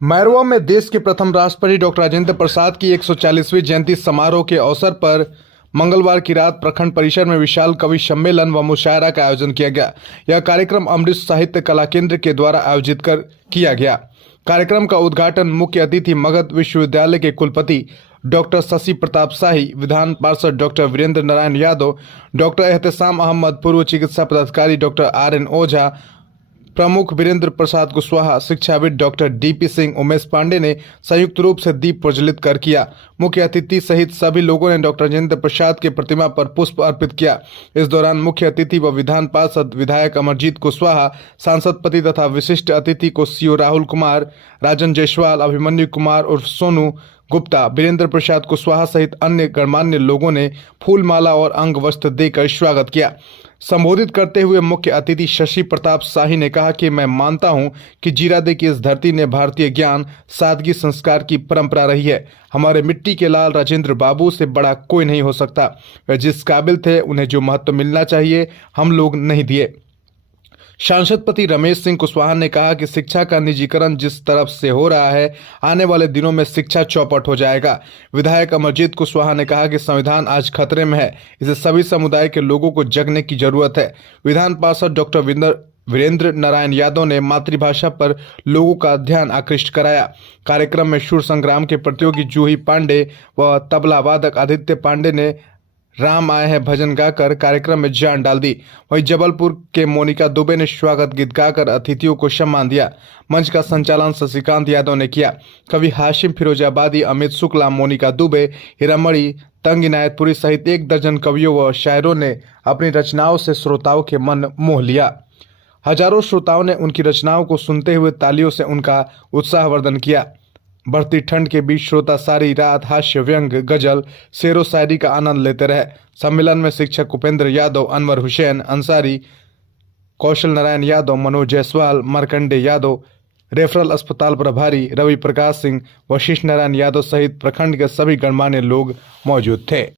मैरवा में देश के प्रथम राष्ट्रपति डॉक्टर राजेंद्र प्रसाद की 140वीं जयंती समारोह के अवसर पर मंगलवार की रात प्रखंड परिसर में विशाल कवि सम्मेलन व मुशायरा का आयोजन किया गया। यह कार्यक्रम अमृत साहित्य कला केंद्र के द्वारा आयोजित किया गया। कार्यक्रम का उद्घाटन मुख्य अतिथि मगध विश्वविद्यालय के कुलपति डॉक्टर शशि प्रताप शाही, विधान पार्षद डॉक्टर वीरेंद्र नारायण यादव, डॉक्टर एहतेशाम अहमद, पूर्व चिकित्सा पदाधिकारी डॉक्टर RN ओझा, प्रमुख वीरेंद्र प्रसाद कुशवाहा, शिक्षाविद डॉक्टर DP सिंह, उमेश पांडे ने संयुक्त रूप से दीप प्रज्वलित कर किया। मुख्य अतिथि सहित सभी लोगों ने डॉक्टर राजेंद्र प्रसाद के प्रतिमा पर पुष्प अर्पित किया। इस दौरान मुख्य अतिथि व विधान पार्षद विधायक अमरजीत कुशवाहा, सांसद पति तथा विशिष्ट अतिथि को CO राहुल कुमार, राजन जायसवाल, अभिमन्यु कुमार उर्फ सोनू गुप्ता, वीरेंद्र प्रसाद कुशवाहा सहित अन्य गणमान्य लोगों ने फूल माला और अंग वस्त्र देकर स्वागत किया। संबोधित करते हुए मुख्य अतिथि शशि प्रताप शाही ने कहा कि मैं मानता हूं कि जीरादे की इस धरती ने भारतीय ज्ञान, सादगी, संस्कार की परंपरा रही है। हमारे मिट्टी के लाल राजेंद्र बाबू से बड़ा कोई नहीं हो सकता। वे जिस काबिल थे, उन्हें जो महत्व मिलना चाहिए, हम लोग नहीं दिए। सांसद पति रमेश सिंह कुशवाहा ने कहा कि शिक्षा का निजीकरण जिस तरफ से हो रहा है, आने वाले दिनों में शिक्षा चौपट हो जाएगा। विधायक अमरजीत कुशवाहा ने कहा कि संविधान आज खतरे में है, इसे सभी समुदाय के लोगों को जगने की जरूरत है। विधान पार्षद डॉक्टर वीरेंद्र नारायण यादव ने मातृभाषा पर लोगों का ध्यान आकृष्ट कराया। कार्यक्रम में शूर संग्राम के प्रतियोगी जूही पांडे व तबला वादक आदित्य पांडे ने राम आए हैं भजन गाकर कार्यक्रम में जान डाल दी। वहीं जबलपुर के मोनिका दुबे ने स्वागत गीत गाकर अतिथियों को सम्मान दिया। मंच का संचालन शशिकांत यादव ने किया। कवि हाशिम फिरोजाबादी, अमित शुक्ला, मोनिका दुबे, हीरामणि, तंग इनायतपुरी सहित 1 दर्जन कवियों व शायरों ने अपनी रचनाओं से श्रोताओं के मन मोह लिया। हजारों श्रोताओं ने उनकी रचनाओं को सुनते हुए तालियों से उनका उत्साहवर्धन किया। बढ़ती ठंड के बीच श्रोता सारी रात हास्य, व्यंग, गजल, शेरो शायरी का आनंद लेते रहे। सम्मेलन में शिक्षक उपेंद्र यादव, अनवर हुसैन अंसारी, कौशल नारायण यादव, मनोज जायसवाल, मार्कंडे यादव, रेफरल अस्पताल प्रभारी रवि प्रकाश सिंह, वशिष्ठ नारायण यादव सहित प्रखंड के सभी गणमान्य लोग मौजूद थे।